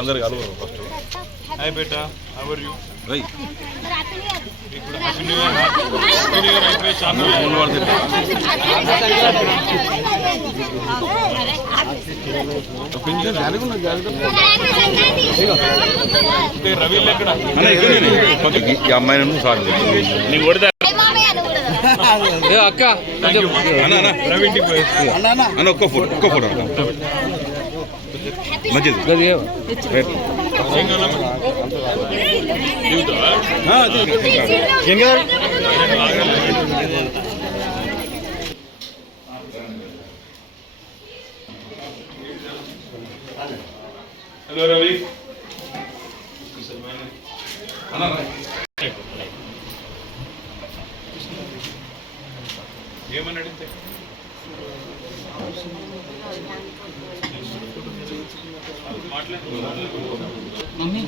అందరు కలవరు first. Hi బేటా, హౌ ఆర్ యూ? రై ఇప్పుడు happy new year. Happy new year అయిపోయి చాలా ఫోన్ వాడుతుంది. రవి ఎక్కడ? ఈ అమ్మాయిని సార్ నీకు కొడతా అక్క. రవి ఇంటికి పోయి అన్న ఒక్క ఫోటో మంచిది. హలో రవి. ఏమని అడిగితే మమ్మీ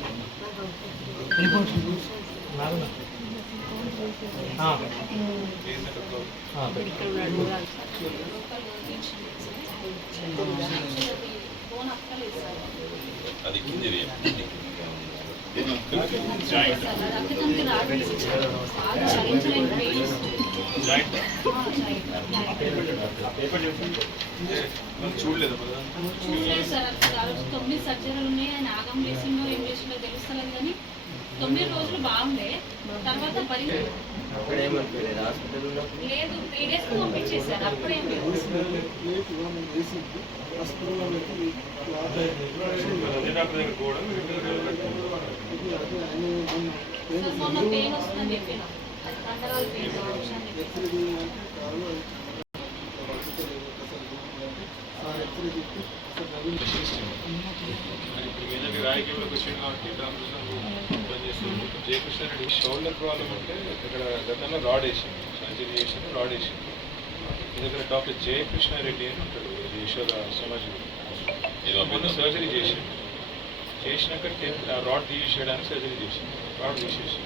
అది చూడలేదు సార్. 9 సర్జరీలు ఉన్నాయి. ఆయన ఆగం చేసిందో ఏం చేసిందో తెలుస్తలేదు కానీ 9 రోజులు బాగుండే. తర్వాత లేదు 3 days పంపించేశారు. అప్పుడేం లేదు. మొన్న పెయిన్ వస్తుందని చెప్పిన అంతరాలు పెయిన్ జయకృష్ణారెడ్డి షోల్డర్ ప్రాబ్లం అంటే ఇక్కడ గతంలో రాడ్ వేసింది, సర్జరీ చేసింది, రాడ్ వేసింది. మీ దగ్గర డాక్టర్ జయకృష్ణారెడ్డి అని ఉంటాడు, యశోద సమాజం. మొన్న సర్జరీ చేసింది. చేసినాక రాడ్ తీసేయడానికి సర్జరీ చేసింది. రాడ్ తీసేసి